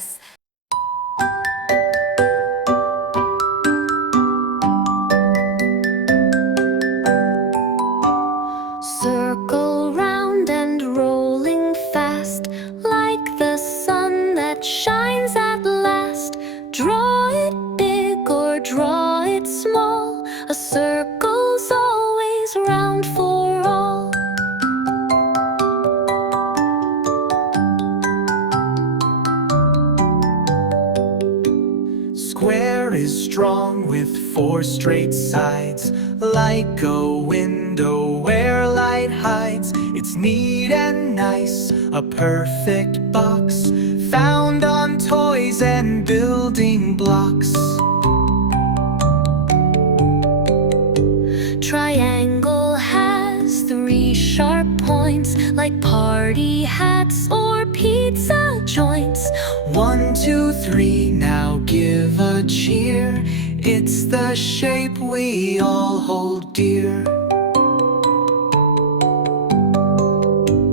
Toddlers. Circle round and rolling fast, like the sun that shines at last. Draw it big or draw it small, a circle's always round for all. Square is strong with four straight sides, like a window where light hides. It's neat and nice, a perfect box, found on toys and building blocks. Triangle has three sharp points, like party hats or pizza joints. 1, 2, 3, now give a cheer. It's the shape we all hold dear.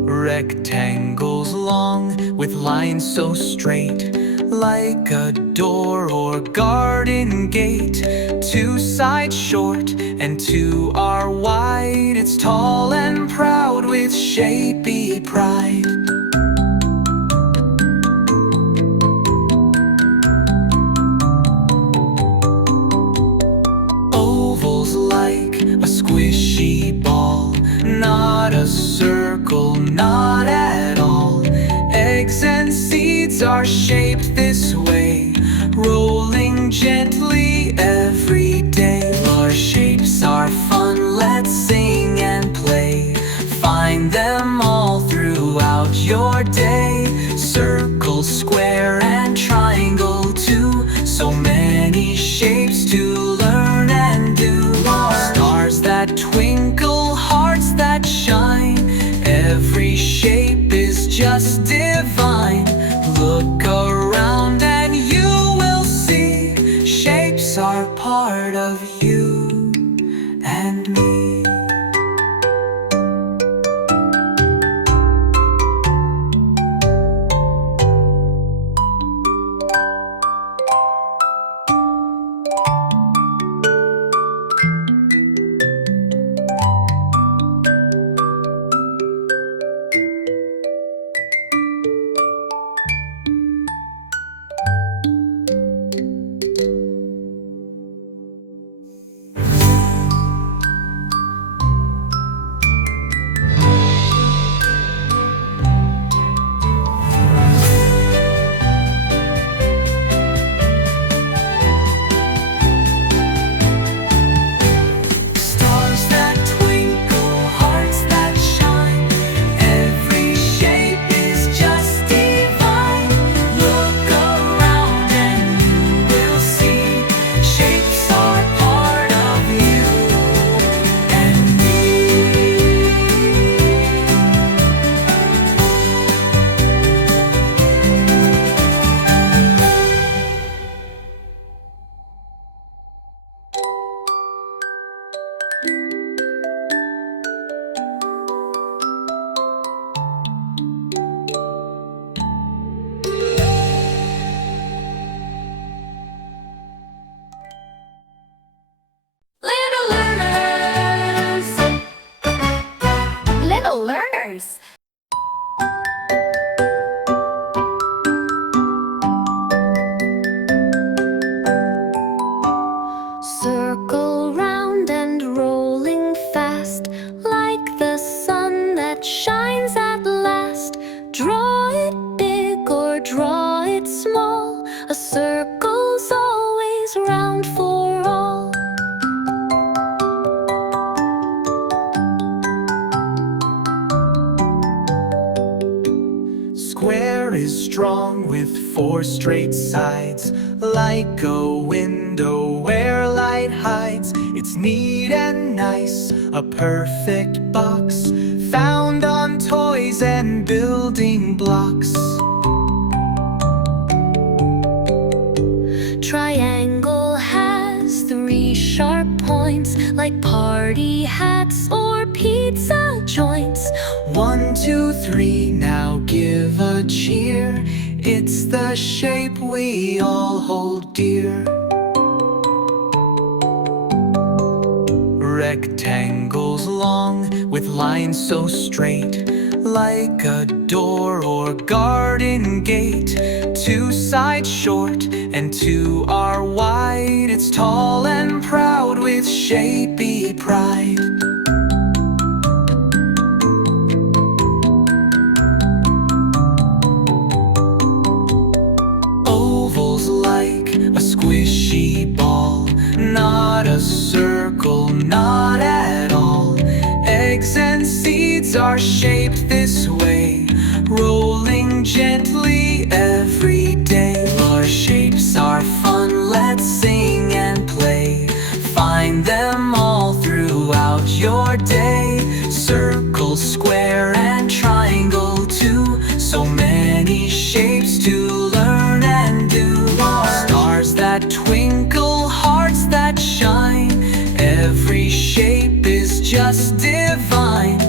Rectangles long with lines so straight, like a door or garden gate. 2 sides short and 2 are wide. It's tall and proud with shapey pride. Ovals like a squishy ball, not a circle, not at all. Eggs and seeds are shaped this way, rolling gently every day. Our shapes are fun, let's sing and play. Find them all throughout your day. Circle, square, and triangle too. So many shapes to learn and do. Stars that twinkle, hearts that shine. Every shape is just divine. Look around and you will see shapes are part of you and me. Little learners. Circle round and rolling fast, like the sun that shines at last. Draw it big or draw it small, a circle's always round for all. Square is strong with four straight sides, like a window where light hides. It's neat and nice, a perfect box, found on toys and building blocks. Triangle has three sharp points, like party hats or pizza joints. 1, 2, 3, now give a cheer. It's the shape we all hold dear. Rectangles long with lines so straight, like a door or garden gate. Two sides short and two are wide. It's tall and proud with shapey pride. Ovals like a squishy ball, not a circle, not at all. Eggs and seeds are shaped this way, rolling gently every day. Our shapes are fun, let's sing and play. Find them all throughout your day. Circle, square, and triangle too. So many shapes to learn and do. Stars that twinkle, hearts that shine. Every shape is just divine.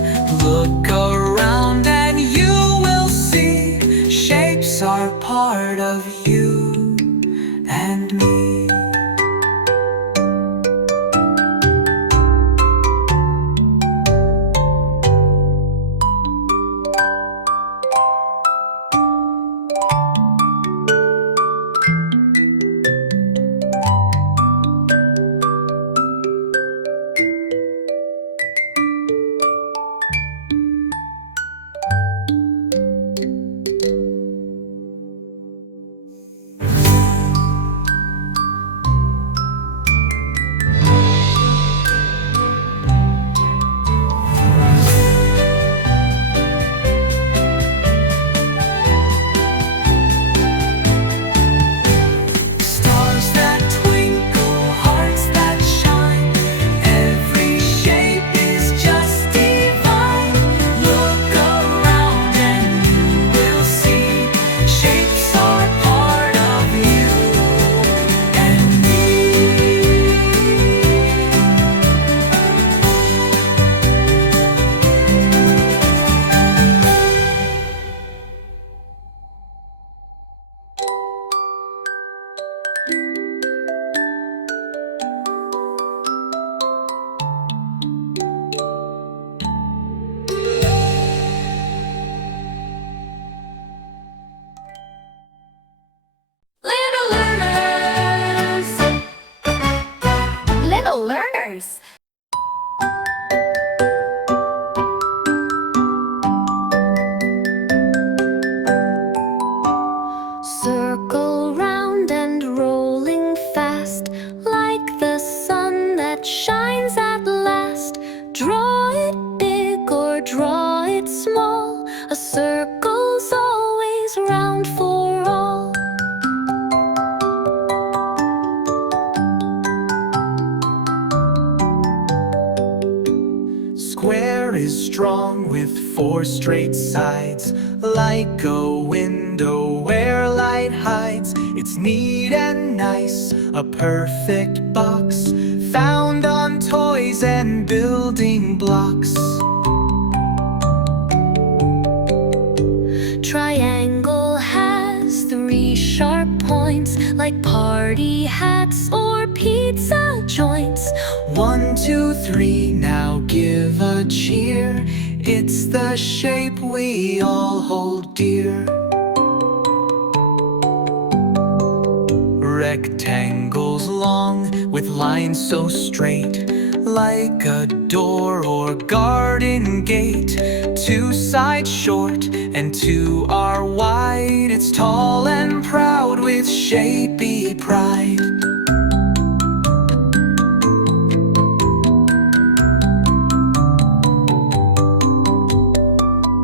Look around and you will see shapes are part of you and me. Little learners. Circle round and rolling fast, like the sun that shines at last. Draw it big or draw it small, a circle's always round for all. Square is strong with four straight sides, like a window where light hides. It's neat and nice, a perfect box, found on toys and building blocks. Triangle has three sharp points, like party hats or pizza joints. 1, 2, 3, now give a cheer. It's the shape we all hold dear. Rectangles long with lines so straight, like a door or garden gate. Two sides short and two are wide. It's tall and proud with shapey pride.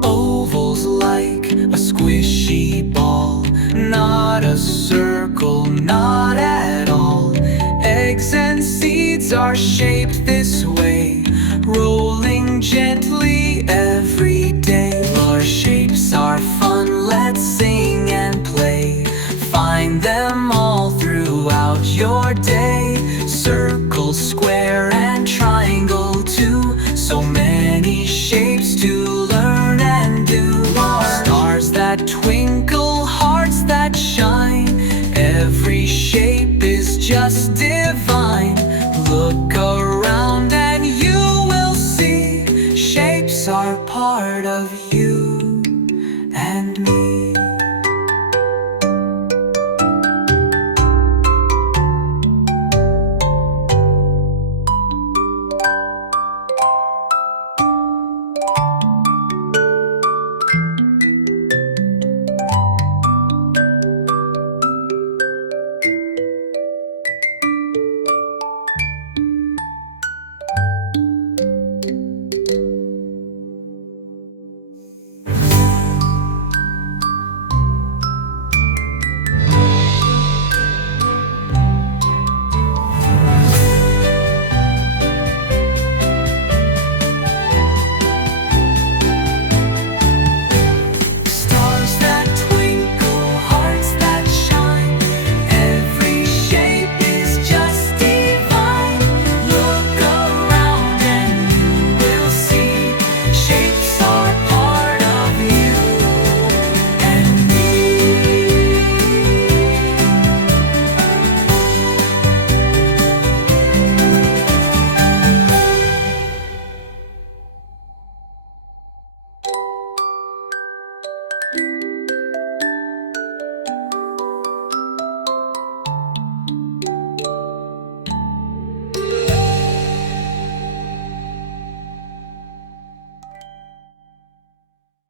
Ovals like a squishy ball, not a circle, not at all. Eggs and seeds are shaped this way, rolling gently every day. Our shapes are fun, let's sing and play. Find them all throughout your day. Circle, square, and triangle too. So many shapes to learn and do. Stars that twinkle, hearts that part of you and me.